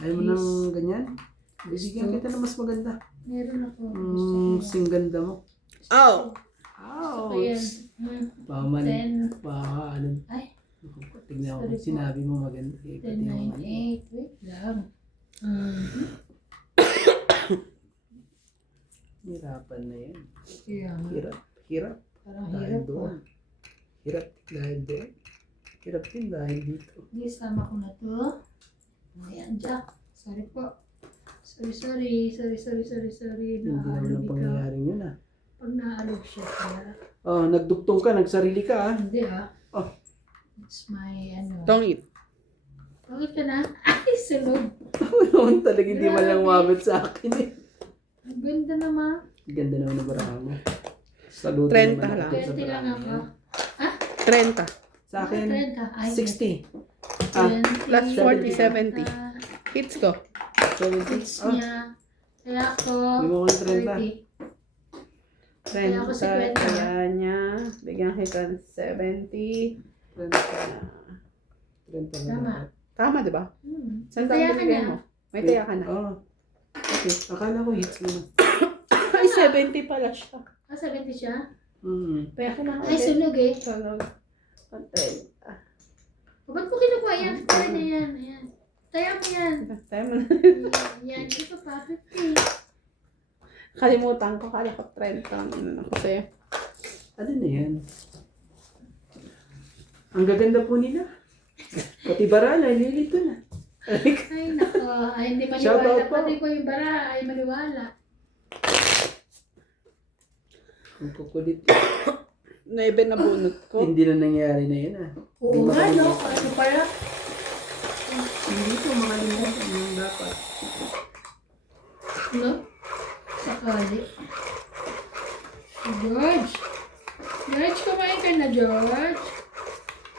Ayaw mo ng ganyan? Bibigyan kita ng mas maganda. Meron ako. Sing ganda mo. Oh! Gusto ko yan. Paman. 10. Ano? Ay. Tignan ko. Sinabi mo maganda. Eh, pati yung ano. 1098. Wait lang. Hirapan na yan. Kaya nga, Hirap. parang Dahil hirap ko. doon. Hirap dahil doon. Hirap din dahil dito. Hindi, sama ko na to. Ayan, Jack. Sorry po. Sorry. Hindi naman Naalog ang ikaw. pangyayaring yun ah. Pag naalog siya kaya. Oh, nagduktong ka, nagsarili ka ah. Hindi Oh. It's my ano. Tongit. Bakit ka na? Ay, sunog. Noon talaga hindi man lang Grabe. umabot sa akin eh. Ang ganda naman. Ganda naman ng baraha mo. Saludo 30 naman lang. ako sa 20 lang baraha ako. yan. 30. Sa akin, 30. Ay, 60. Ah, 20, plus 40, 70. Hits ko. 70. Hits Ah, niya. Kaya ako, hindi mo ko 30. 30. Kaya ako 30. 50. Kaya niya. Bigyan kita ng 70. 30 na Tama. dapat. Tama, di ba? Saan Taya tayo ka binigay na. mo? May taya ka na. Oh. Okay, akala ko hits mo na. Ay, 70 pala siya. Ah, 70 siya? Taya ka na. Ay, sunog eh. Sunog. Okay. O, ba't ko kinukuha yan? Kaya na yan. Ayan. Taya mo yan. Taya mo na. Yan. Ito pa. 50. Kalimutan ko. Kala ko 30. Ano na ko sa'yo. Ano na yan? Ang gaganda po nila. Pati bara, nalilito na. Ay, nako. Ay, hindi Shout maniwala. out po. Pati ko yung bara. Ay, maniwala. Ang kukulit. 9 na bunot ko. Hindi na nangyari na yun ah. Oo nga, no? Ano pala? Hindi ko makalimutan yung dapat. No? Sakali. George! George, kumain ka na, George.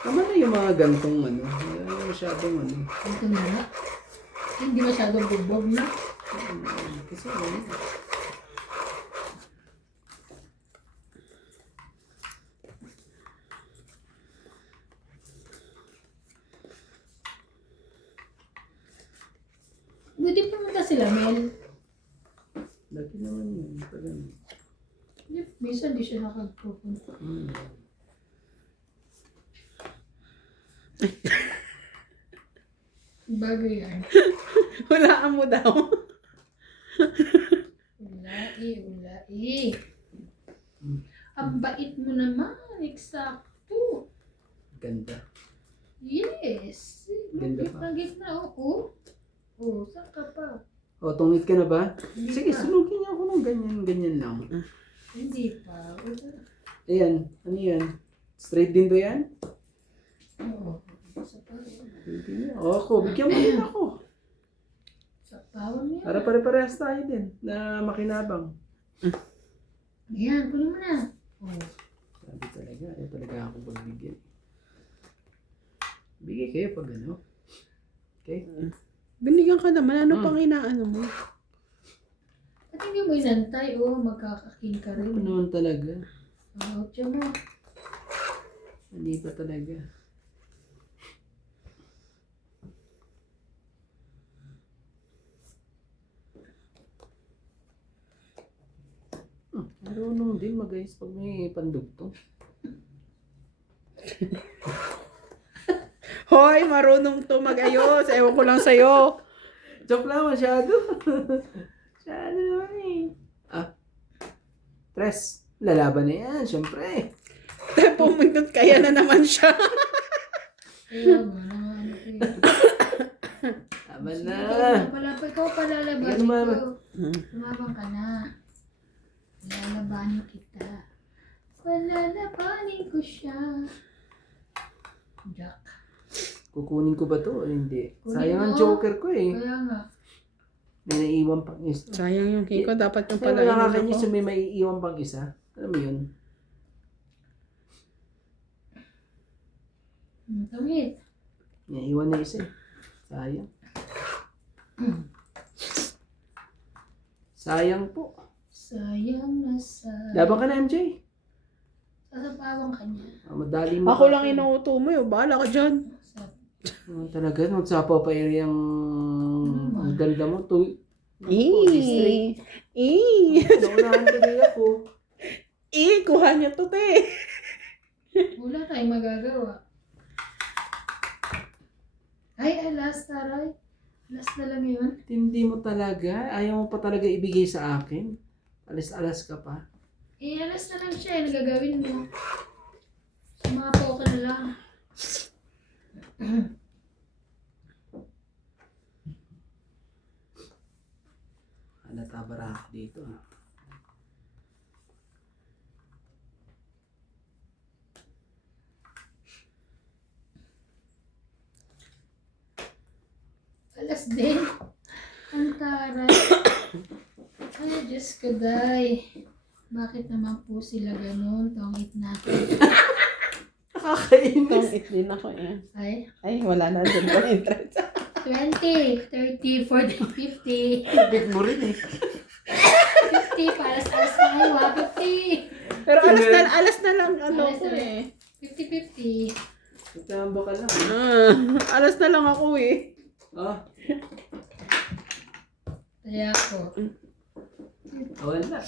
Tama na yung mga gantong ano. Wala masyadong ano. Ito na nga. Hindi masyadong bugbog na. Kasi ano. Buti pumunta sila, Mel. Lagi naman yun. Parang, Minsan di siya nakagpupunta. Bagay yan. Hulaan mo daw. Ulai. Ang bait mo naman. Eksakto. ganda. Yes. Ganda pa. Gitna, oo. Oo, saan ka pa? O, tungit ka na ba? Hindi Sige, pa. sunugin niya ako ng ganyan lang. Hindi pa. Ayan, ano yan? Straight din ba yan? Oo. Sa pa. Hindi niya. O, ako, bigyan mo din ako. Sa pawang yan. Para pare-parehas tayo din na makinabang. Ayan, kunin mo na. Oo. Sabi talaga, ayaw talaga ako pagbigyan. Bigay kayo pag ano. Okay? Binigyan ka naman. Ano pang inaano mo? At hindi mo inantay, magkakaking ka Ano rin. naman talaga? Tiyan mo. Hindi pa talaga. Marunong din mag-ayos pag may pandugtong. Hoy, marunong to mag-ayos. Ewan ko lang sa'yo. Joke lang masyado. Masyado naman eh. Tres. Lalaban na yan, syempre. Pumuntot kaya na naman siya. Kaya nga, ano ko yun. Laban na. Ikaw palalabanin Yan naman. ko. Lumabang ka na. Lalabanin kita. Palalabanin ko siya. Jack. Kukunin ko ba to o hindi? Kunin Sayang ang mo. joker ko eh. Kaya nga. May naiiwan pang isa. Sayang yung Kiko. Dapat yung Kaya pala nakakanyos yung may maiiwan pang isa. Alam mo yun? Tawid. Naiiwan na isa eh. Sayang. Sayang po. Sayang na sayang. Laban ka na MJ. Sasapawang ka niya. Madali mo. Ako lang inuuto mo yun. Bahala ka dyan. Talaga, magsapaw pa yung ang ganda mo. Eh. Eh. Naunahan ko din ako. Eh. Kuha niya to, te. Wala tayong magagawa. Ay, last taray. Last na lang yun. Hindi mo talaga. Ayaw mo pa talaga ibigay sa akin. Alas-alas ka pa. Eh, alas na lang siya. Nagagawin mo. Sumapo ka na lang. Natabara ako dito. Alas din. Ang taray. Ay, Diyos ko, day. Bakit naman po sila ganun? Tongit natin. Nakakainis. Tongit din ako eh. Ay, Wala na dyan po entrance. 20, 30, 40, 50. Big mo rin eh. 50 para sa alas na ngayon, 50. Pero alas na lang ano Alas ko na. eh. 50-50. Nagtamba ka lang. Alas na lang ako eh. Ah, Kaya ako. wala.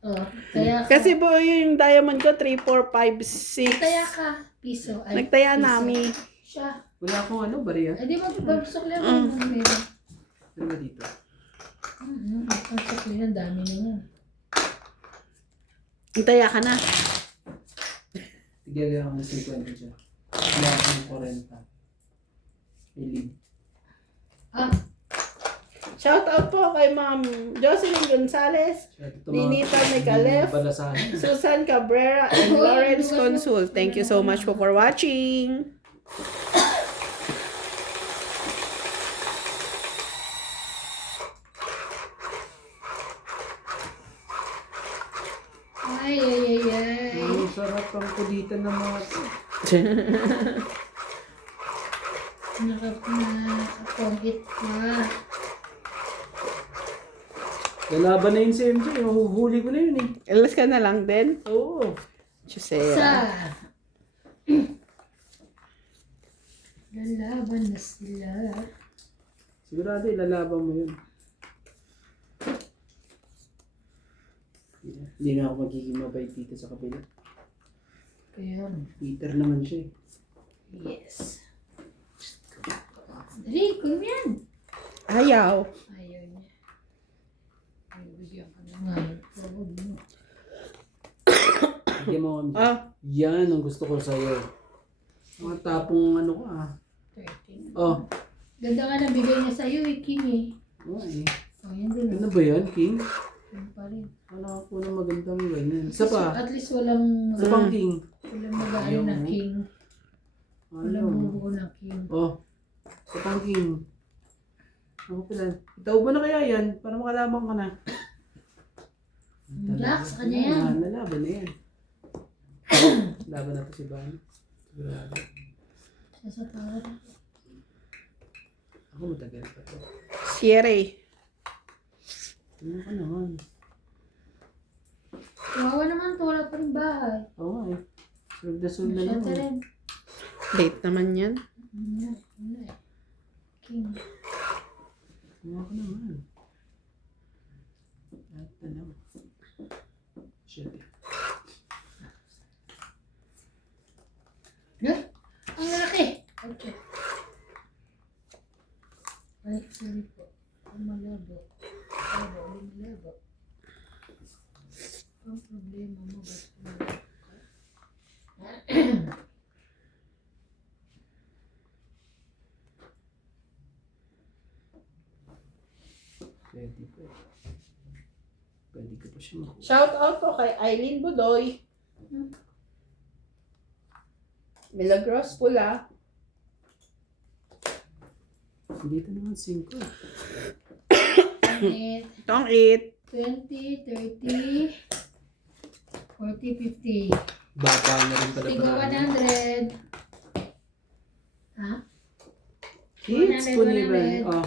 Oh, kaya ka. Kasi po yung diamond ko 3, 4, 5, 6. Kaya ka. Piso. Ay, Nagtaya piso. namin. Siya. Wala akong ano, bariya. Ay, di ba babusok lang ang meron? Ano ba dito? Babusok lang, dami na yan. Nagtaya ka na. Tigyan ako ng 50 siya. Wala akong 40. Ilig. Ah, Shout out po kay Ma'am Jocelyn Gonzalez, Ninita Megalef, Balasahan. Susan Cabrera, and Lawrence Consul. Thank you so much po for watching. ay, ay, ay, ay. Ang sarap ang kulitan ng mga... Nakapongit ka. Lalaban na yun si MJ. Mahuhuli ko na yun eh. Alas ka na lang din. Oo. Sa. Chusea. Lalaban na sila. Sigurado ilalaban mo yun. Hindi na ako magiging mabait dito sa kabila. Kaya, Peter naman siya eh. yes. Dali, kunin mo yan. Ayaw. Ayaw niya. Bibigyan ka na nga. Huwag mo. Bigyan mo kami. Ah, Yan ang gusto ko sa'yo. Mga tapong ano ka ah. 13. Oh. Ganda nga na bigay niya sa'yo eh, King eh. Oo eh. Oh, yan din. Ano ba yan, King? Yan pa rin. Ano ako na magandang ganyan. Isa pa. At least walang, Isa pang King. walang mag-ano na King. Walang Ano? bubuo na King. Oh. Isa pang King. Ako pala. Itaw ba na kaya yan? Para makalaban ka na. Relax, kanya yan. Nalaban na yan. Laban na to si Bani. Sigurado. Siya sa tawad. Ako matagal pa to. Sierra. Ano ka naman? Kawawa naman to, wala pa rin bahay. Oo nga eh. Sunod na sunod na Siya lang. ka eh. rin. Late naman yan. Wala eh. King. Ano ka naman? At ano? Shit. Ang laki! Okay. Ay, sorry po. Ang malabo. Malabo. Ang problema mo ba? Pwede po. Pwede ko pa siya makuha. Shout out po kay Eileen Budoy. Milagros Pula. Dito naman 5. Tong 8. 20, 30, 40, 50. Bata na rin pala Tigo pala. 100. Ha? Kids po ni 100. Oh.